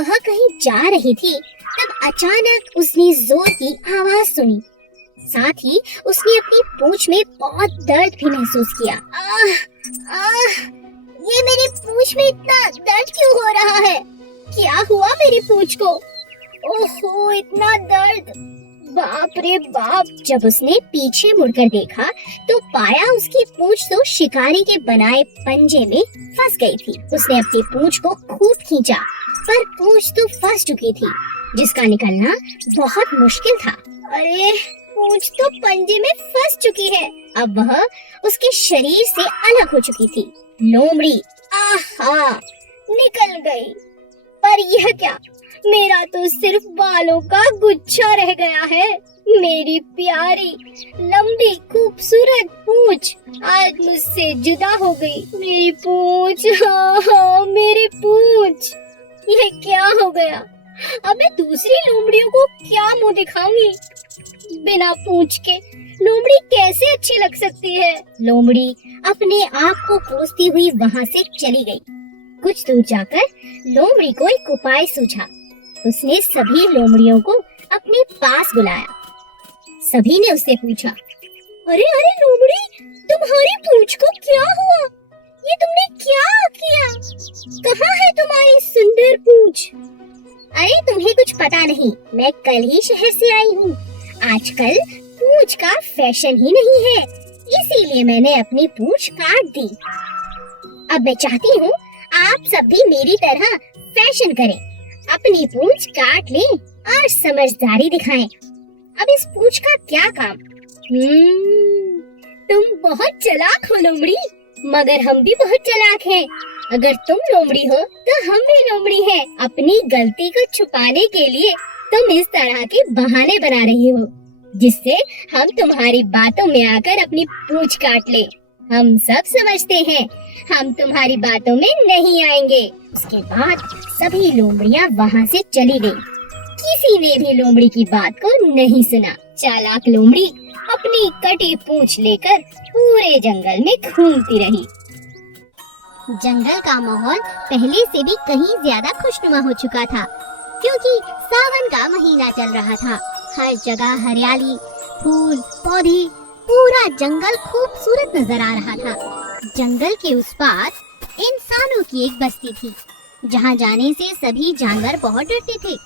वह कहीं जा रही थी तब अचानक उसने जोर की आवाज सुनी। साथ ही उसने अपनी पूंछ में बहुत दर्द भी महसूस किया। ये मेरी पूंछ में इतना दर्द क्यों हो रहा है? क्या हुआ मेरी पूंछ को? ओहो, इतना दर्द! बाप रे बाप! जब उसने पीछे मुड़कर देखा तो पाया उसकी पूंछ तो शिकारी के बनाए पंजे में फंस गई थी। उसने अपनी पूंछ को खूब खींचा पर पूंछ तो फंस चुकी थी, जिसका निकलना बहुत मुश्किल था। अरे, पूंछ तो पंजे में फंस चुकी है। अब वह उसके शरीर से अलग हो चुकी थी। लोमड़ी, आहा, निकल गई। पर यह क्या? मेरा तो सिर्फ बालों का गुच्छा रह गया है। मेरी प्यारी लंबी खूबसूरत पूंछ आज मुझसे जुदा हो गई। मेरी पूंछ, हाँ, मेरी पूंछ। यह क्या हो गया? अब मैं दूसरी लोमड़ियों को क्या मुंह दिखाऊंगी? बिना पूंछ के लोमड़ी कैसे अच्छी लग सकती है? लोमड़ी अपने आप को कोसती हुई वहाँ से चली गई। कुछ दूर जाकर लोमड़ी को एक उपाय सूझा। उसने सभी लोमड़ियों को अपने पास बुलाया। सभी ने उससे पूछा, अरे अरे लोमड़ी, तुम्हारी पूंछ को क्या हुआ? ये तुमने क्या किया? कहाँ है तुम्हारी सुंदर पूंछ? अरे तुम्हें कुछ पता नहीं, मैं कल ही शहर से आई हूँ। आजकल पूंछ का फैशन ही नहीं है, इसीलिए मैंने अपनी पूंछ काट दी। अब मैं चाहती हूँ आप सब भी मेरी तरह फैशन करें, अपनी पूंछ काट लें और समझदारी दिखाएं। अब इस पूंछ का क्या काम? तुम बहुत चालाक हो लोमड़ी, मगर हम भी बहुत चालाक हैं। अगर तुम लोमड़ी हो तो हम भी लोमड़ी हैं। अपनी गलती को छुपाने के लिए तुम इस तरह के बहाने बना रही हो, जिससे हम तुम्हारी बातों में आकर अपनी पूंछ काट ले। हम सब समझते हैं, हम तुम्हारी बातों में नहीं आएंगे। उसके बाद सभी लोमड़ियां वहाँ से चली गईं। किसी ने भी लोमड़ी की बात को नहीं सुना। चालाक लोमड़ी अपनी कटी पूंछ लेकर पूरे जंगल में घूमती रही। जंगल का माहौल पहले से भी कहीं ज्यादा खुशनुमा हो चुका था, क्योंकि सावन का महीना चल रहा था। हर जगह हरियाली, फूल, पौधे, पूरा जंगल खूबसूरत नजर आ रहा था। जंगल के उस पार इंसानों की एक बस्ती थी, जहाँ जाने से सभी जानवर बहुत डरते थे।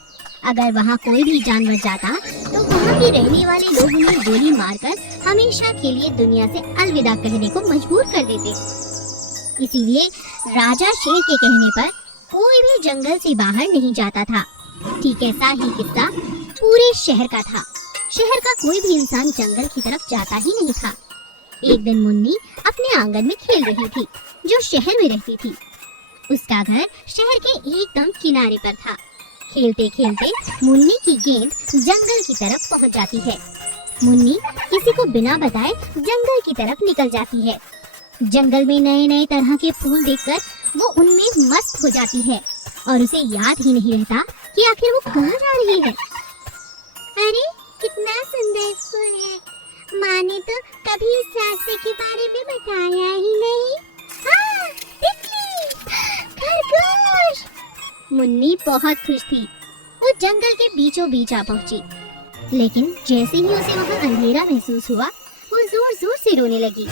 अगर वहाँ कोई भी जानवर जाता तो वहाँ के रहने वाले लोग उन्हें गोली मारकर हमेशा के लिए दुनिया से अलविदा कहने को मजबूर कर देते। इसीलिए राजा शेर के कहने पर कोई भी जंगल से बाहर नहीं जाता था। ठीक ऐसा ही किस्सा पूरे शहर का था। शहर का कोई भी इंसान जंगल की तरफ जाता ही नहीं था। एक दिन मुन्नी अपने आंगन में खेल रही थी, जो शहर में रहती थी। उसका घर शहर के एकदम किनारे पर था। खेलते खेलते मुन्नी की गेंद जंगल की तरफ पहुंच जाती है। मुन्नी किसी को बिना बताए जंगल की तरफ निकल जाती है। जंगल में नए नए तरह के फूल देखकर वो उनमें मस्त हो जाती है और उसे याद ही नहीं रहता कि आखिर वो कहाँ जा रही है। अरे कितना सुंदर फूल है, माँ ने तो कभी इस रास्ते के बारे में बताया ही नहीं। हाँ, तितली, खरगोश। मुन्नी बहुत खुश थी। वो जंगल के बीचों बीच आ पहुंची, लेकिन जैसे ही उसे वहाँ अंधेरा महसूस हुआ, वो जोर जोर से रोने लगी।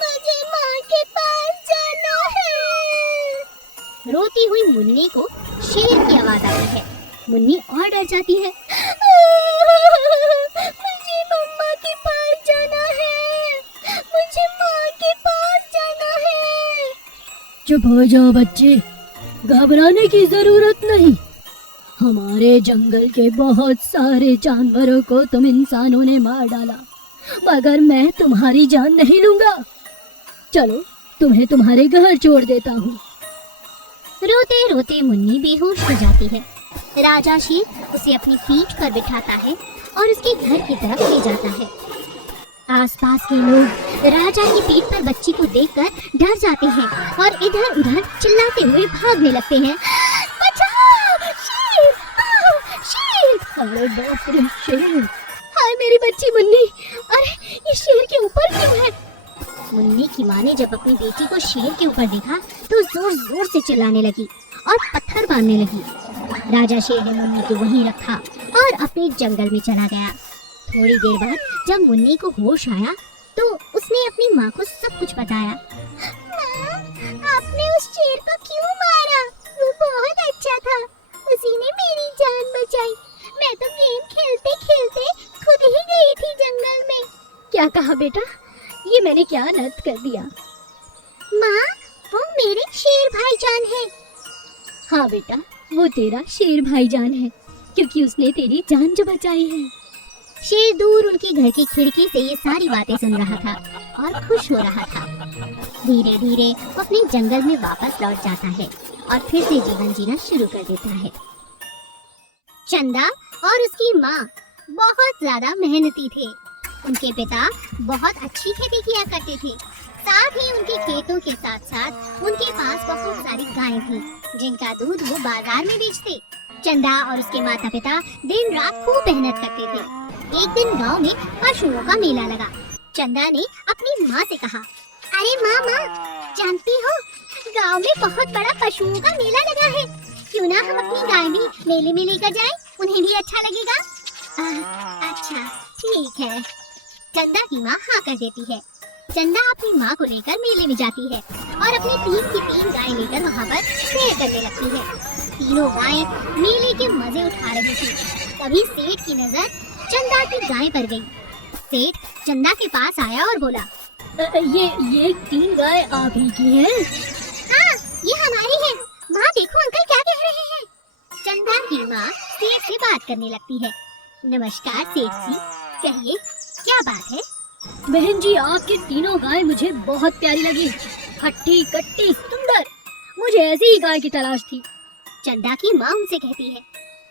मुझे माँ के पास जाना है। रोती हुई मुन्नी को शेर की आवाज आती है। मुन्नी और डर जाती है। मुझे मम्मा के पास जाना है, मुझे माँ के पास जाना है। चुप हो जाओ बच्चे, घबराने की जरूरत नहीं। हमारे जंगल के बहुत सारे जानवरों को तुम इंसानों ने मार डाला, मगर मैं तुम्हारी जान नहीं लूंगा। चलो तुम्हें तुम्हारे घर छोड़ देता हूँ। रोते रोते मुन्नी बेहोश हो जाती है। राजा शेर उसे अपनी पीठ पर बिठाता है और उसके घर की तरफ ले जाता है। आसपास के लोग राजा की पीठ पर बच्ची को देखकर डर जाते हैं और इधर उधर चिल्लाते हुए भागने लगते हैं। बचाओ, शेर! आओ, शेर! अरे बाप रे शेर! हाय मेरी बच्ची मुन्नी! अरे ये शेर के ऊपर क्यों है? मुन्नी की माँ ने जब अपनी बेटी को शेर के ऊपर देखा तो जोर जोर से चिल्लाने लगी और पत्थर मारने लगी। राजा शेर ने मुन्नी को वहीं रखा और अपने जंगल में चला गया। थोड़ी देर बाद जब मुन्नी को होश आया तो उसने अपनी माँ को सब कुछ बताया। माँ, आपने उस शेर को क्यों मारा? वो बहुत अच्छा था, उसी ने मेरी जान बचाई। मैं तो गेम खेलते खेलते खुद ही गई थी जंगल में। क्या कहा बेटा? ये मैंने क्या अनर्थ कर दिया? माँ, वो मेरे शेर भाईजान है। हाँ बेटा, वो तेरा शेर भाईजान है, क्योंकि उसने तेरी जान जो बचाई है। शेर दूर उनके घर की खिड़की से ये सारी बातें सुन रहा था और खुश हो रहा था। धीरे धीरे वो अपने जंगल में वापस लौट जाता है और फिर से जीवन जीना शुरू कर देता है। चंदा और उसकी माँ बहुत ज्यादा मेहनती थे। उनके पिता बहुत अच्छी खेती किया करते थे। साथ ही उनके खेतों के साथ साथ उनके पास बहुत सारी गायें थी, जिनका दूध वो बाजार में बेचते। चंदा और उसके माता पिता दिन रात खूब मेहनत करते थे। एक दिन गांव में पशुओं का मेला लगा। चंदा ने अपनी माँ से कहा, अरे माँ, जानती हो गांव में बहुत बड़ा पशुओं का मेला लगा है, क्यों ना हम अपनी गाय भी मेले में लेकर जाएं? उन्हें भी अच्छा लगेगा। अच्छा ठीक है। चंदा की माँ हाँ कर देती है। चंदा अपनी माँ को लेकर मेले में जाती है और अपनी 3 की 3 गाय लेकर वहाँ पर सैर करने लगती है। तीनों गायें मेले के मजे उठा रही थी। तभी सेठ की नजर चंदा की गाय पर गई। सेठ चंदा के पास आया और बोला, ये 3 गाय आप ही की हैं? हाँ, ये हमारी है। माँ देखो अंकल क्या कह रहे हैं। चंदा की माँ सेठ से बात करने लगती है। नमस्कार सेठ जी, कहिए क्या बात है? बहन जी, आपके तीनों गाय मुझे बहुत प्यारी लगी, खट्टी कट्टी सुंदर। मुझे ऐसी ही गाय की तलाश थी। चंदा की माँ उनसे कहती है,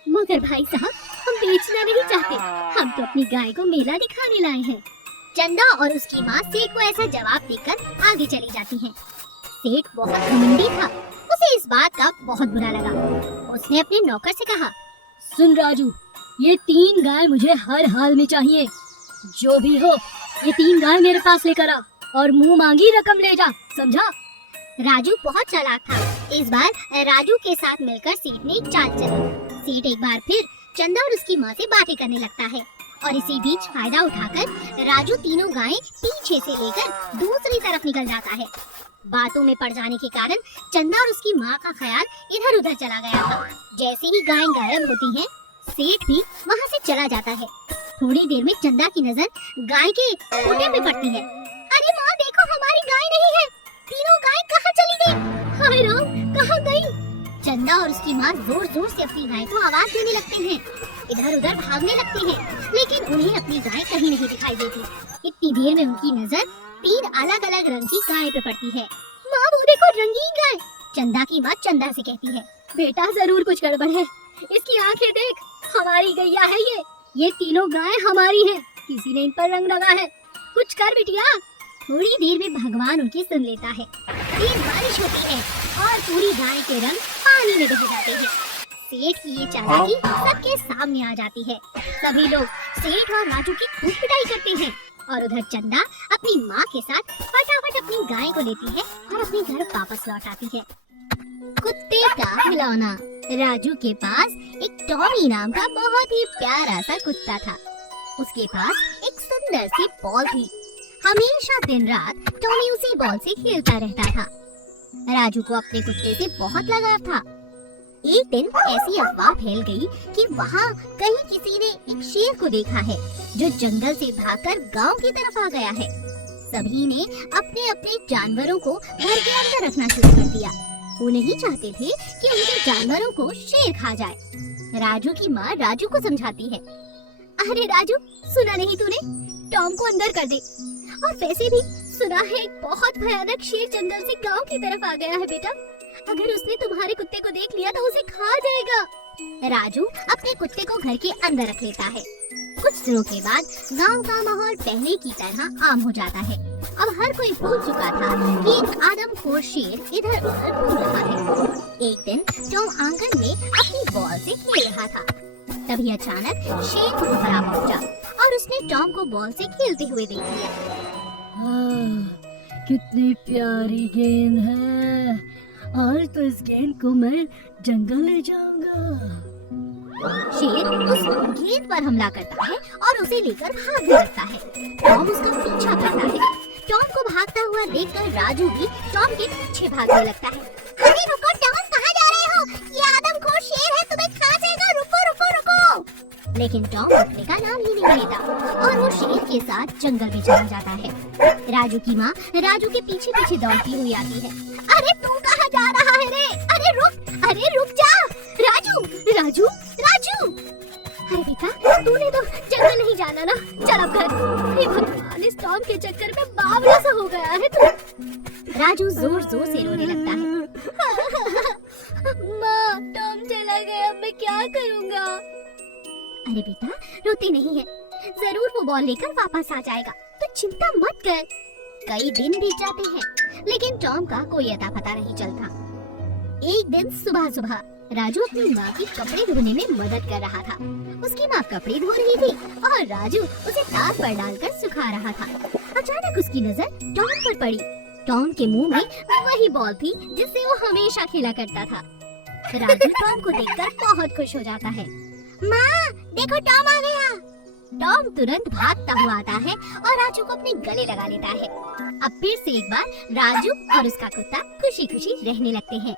मगर भाई साहब हम बेचना नहीं चाहते, हम तो अपनी गाय को मेला दिखाने लाए हैं। चंदा और उसकी माँ सेठ को ऐसा जवाब देकर आगे चली जाती हैं। सेठ बहुत घमंडी था, उसे इस बात का बहुत बुरा लगा। उसने अपने नौकर से कहा, सुन राजू, ये 3 गाय मुझे हर हाल में चाहिए। जो भी हो, ये 3 गाय मेरे पास लेकर आ और मुंह मांगी रकम ले जा, समझा? राजू बहुत चालाक था। इस बार राजू के साथ मिलकर सेठ ने एक चाल चली। सेठ एक बार फिर चंदा और उसकी माँ से बातें करने लगता है और इसी बीच फायदा उठाकर राजू तीनों गायें पीछे से लेकर दूसरी तरफ निकल जाता है। बातों में पड़ जाने के कारण चंदा और उसकी माँ का ख्याल इधर उधर चला गया था। जैसे ही गायें गायब होती हैं, सेठ भी वहाँ से चला जाता है। थोड़ी देर में चंदा की नजर गाय के खूंटे पे पड़ती है। अरे माँ देखो, हमारी गाय नहीं है। तीनों गाय कहाँ चली गई? हाय राम, कहाँ गई? चंदा और उसकी माँ जोर जोर से अपनी गाय को आवाज देने लगते हैं। इधर उधर भागने लगते हैं, लेकिन उन्हें अपनी गाय कहीं नहीं दिखाई देती। इतनी देर में उनकी नजर 3 अलग अलग रंग की गाय पे पड़ती है। माँ वो देखो, रंगीन गाय। चंदा की माँ चंदा से कहती है, बेटा जरूर कुछ गड़बड़ है, इसकी आंखें देख, हमारी गैया है ये तीनों गाय हमारी हैं, किसी ने इन पर रंग लगा है, कुछ कर बिटिया। थोड़ी देर में भगवान उनकी सुन लेता है। तेज बारिश होती है और पूरी गाय के रंग पानी में बह जाते हैं। सेठ की ये चालाकी सबके सामने आ जाती है। सभी लोग सेठ और राजू की खूब पिटाई करते हैं और उधर चंदा अपनी माँ के साथ फटाफट अपनी गाय को लेती है और अपने घर वापस लौट आती है। कुत्ते का खिलौना। राजू के पास एक टॉमी नाम का बहुत ही प्यारा सा कुत्ता था। उसके पास एक सुंदर सी बॉल थी। हमेशा दिन रात टॉमी उसी बॉल से खेलता रहता था। राजू को अपने कुत्ते से बहुत लगाव था। एक दिन ऐसी अफवाह फैल गई कि वहाँ कहीं किसी ने एक शेर को देखा है जो जंगल से भागकर गांव की तरफ आ गया है। सभी ने अपने अपने जानवरों को घर के अंदर रखना शुरू कर दिया। वो नहीं चाहते थे कि उनके जानवरों को शेर खा जाए। राजू की माँ राजू को समझाती है, अरे राजू, सुना नहीं तूने? टॉम को अंदर कर दे। और वैसे भी सुना है एक बहुत भयानक शेर जंगल से गांव की तरफ आ गया है बेटा। अगर उसने तुम्हारे कुत्ते को देख लिया तो उसे खा जाएगा। राजू अपने कुत्ते को घर के अंदर रख लेता है। कुछ दिनों के बाद गांव का माहौल पहले की तरह आम हो जाता है। अब हर कोई भूल चुका था कि एक आदमखोर शेर इधर उधर घूम रहा है। एक दिन टॉम आंगन में अपनी बॉल से खेल रहा था। तभी अचानक शेर वहाँ आ पहुंचा और उसने टॉम को बॉल से खेलते हुए देख लिया। कितनी प्यारी गेंद है। आज तो इस गेंद को मैं जंगल ले जाऊंगा। शेर उस गेंद पर हमला करता है और उसे लेकर भागने लगता है। टॉम उसका पीछा करता है। टॉम को भागता हुआ देखकर राजू भी टॉम के पीछे भागने लगता है। अरे रुको टॉम, कहाँ जा रहे हो? ये आदमखोर शेर है, तुम्हें खा जाएगा, रुको रुको रुको। लेकिन टॉम रुकने का नाम ही नहीं लेता और वो शेर के साथ जंगल में चला जाता है। राजू की माँ राजू के पीछे पीछे दौड़ती हुई आती है। अरे तू कहाँ जा रहा है रे? अरे रुक जा राजू राजू राजू। अरे बेटा, तूने तो जंगल नहीं जाना ना, चल अब घर। अरे भगवान, इस टॉम के चक्कर में बावला सा हो गया है तू। राजू जोर जोर से रोने लगता है। माँ, टॉम चला गया, मैं क्या करूँगा? अरे बेटा, रोती नहीं है, जरूर वो बॉल लेकर वापस आ जाएगा, तो चिंता मत कर। कई दिन बीत जाते हैं, लेकिन टॉम का कोई अता पता नहीं चलता। एक दिन सुबह सुबह राजू अपनी माँ की कपड़े धोने में मदद कर रहा था। उसकी माँ कपड़े धो रही थी और राजू उसे तार पर डालकर सुखा रहा था। अचानक उसकी नजर टॉम पर पड़ी। टॉम के मुंह में वही बॉल थी जिससे वो हमेशा खेला करता था। राजू टॉम को देखकर बहुत खुश हो जाता है। माँ, देखो टॉम आ गया। टॉम तुरंत भागता हुआ आता है और राजू को अपने गले लगा लेता है। अब फिर से एक बार राजू और उसका कुत्ता खुशी खुशी रहने लगते हैं।